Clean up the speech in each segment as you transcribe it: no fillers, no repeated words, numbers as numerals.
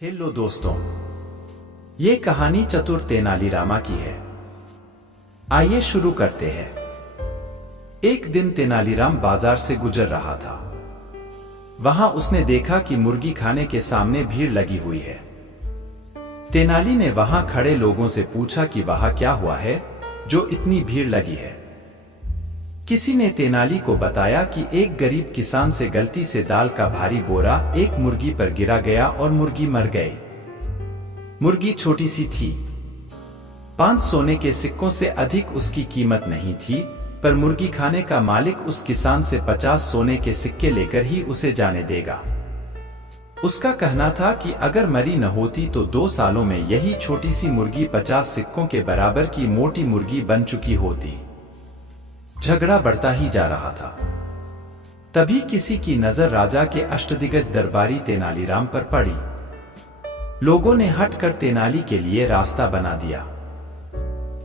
Hello दोस्तों, ये कहानी चतुर तेनालीरामा की है। आइए शुरू करते हैं। एक दिन तेनालीराम बाजार से गुजर रहा था। वहां उसने देखा कि मुर्गी खाने के सामने भीड़ लगी हुई है। तेनाली ने वहां खड़े लोगों से पूछा कि वहां क्या हुआ है जो इतनी भीड़ लगी है। किसी ने तेनाली को बताया कि एक गरीब किसान से गलती से दाल का भारी बोरा एक मुर्गी पर गिरा गया और मुर्गी मर गई। मुर्गी छोटी सी थी, 5 सोने के सिक्कों से अधिक उसकी कीमत नहीं थी, पर मुर्गी खाने का मालिक उस किसान से 50 सोने के सिक्के लेकर ही उसे जाने देगा। उसका कहना था कि अगर मरी न होती तो 2 सालों में यही छोटी सी मुर्गी 50 सिक्कों के बराबर की मोटी मुर्गी बन चुकी होती। झगड़ा बढ़ता ही जा रहा था। तभी किसी की नजर राजा के अष्टदिग्गज दरबारी तेनालीराम पर पड़ी। लोगों ने हटकर तेनाली के लिए रास्ता बना दिया।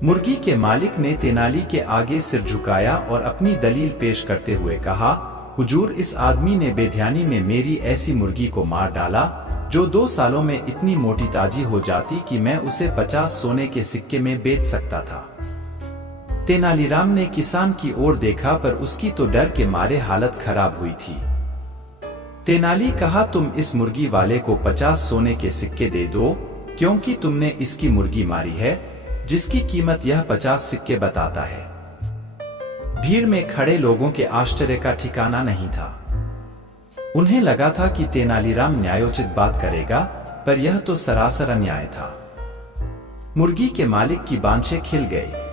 मुर्गी के मालिक ने तेनाली के आगे सिर झुकाया और अपनी दलील पेश करते हुए कहा, हुजूर, इस आदमी ने बेध्यानी में मेरी ऐसी मुर्गी को मार डाला जो 2 सालों में इतनी मोटी ताजी हो जाती कि मैं उसे 50 सोने के सिक्के में बेच सकता था। तेनालीराम ने किसान की ओर देखा, पर उसकी तो डर के मारे हालत खराब हुई थी। तेनाली कहा, तुम इस मुर्गी वाले को 50 सोने के सिक्के दे दो, क्योंकि तुमने इसकी मुर्गी मारी है जिसकी कीमत यह 50 सिक्के बताता है। भीड़ में खड़े लोगों के आश्चर्य का ठिकाना नहीं था। उन्हें लगा था कि तेनालीराम न्यायोचित बात करेगा, पर यह तो सरासर अन्याय था। मुर्गी के मालिक की बांछें खिल गई।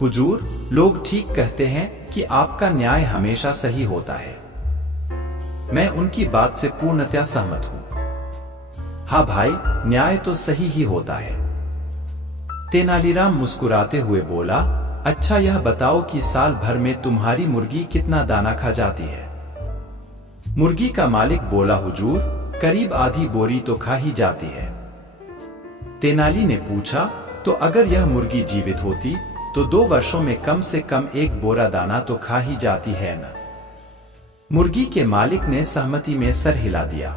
हुजूर, लोग ठीक कहते हैं कि आपका न्याय हमेशा सही होता है। मैं उनकी बात से पूर्णतया सहमत हूं। हाँ भाई, न्याय तो सही ही होता है। तेनालीराम मुस्कुराते हुए बोला, अच्छा यह बताओ कि साल भर में तुम्हारी मुर्गी कितना दाना खा जाती है। मुर्गी का मालिक बोला, हुजूर, करीब आधी बोरी तो खा ही जाती है। तेनाली ने पूछा, तो अगर यह मुर्गी जीवित होती तो 2 वर्षों में कम से कम 1 बोरा दाना तो खा ही जाती है ना? मुर्गी के मालिक ने सहमति में सर हिला दिया।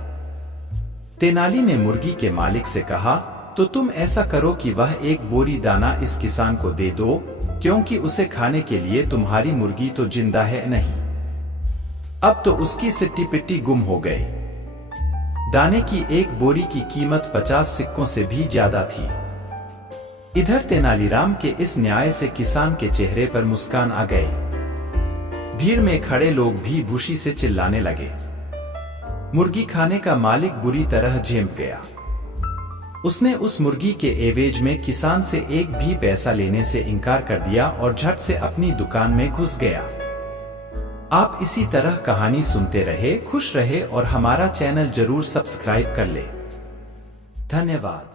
तेनाली ने मुर्गी के मालिक से कहा, तो तुम ऐसा करो कि वह 1 बोरी दाना इस किसान को दे दो, क्योंकि उसे खाने के लिए तुम्हारी मुर्गी तो जिंदा है नहीं। अब तो उसकी सिट्टी पिट्टी गुम हो गई। दाने की 1 बोरी की कीमत 50 सिक्कों से भी ज्यादा थी। इधर तेनालीराम के इस न्याय से किसान के चेहरे पर मुस्कान आ गई। भीड़ में खड़े लोग भी खुशी से चिल्लाने लगे। मुर्गी खाने का मालिक बुरी तरह झेंप गया। उसने उस मुर्गी के एवज में किसान से एक भी पैसा लेने से इनकार कर दिया और झट से अपनी दुकान में घुस गया। आप इसी तरह कहानी सुनते रहे, खुश रहे और हमारा चैनल जरूर सब्सक्राइब कर ले। धन्यवाद।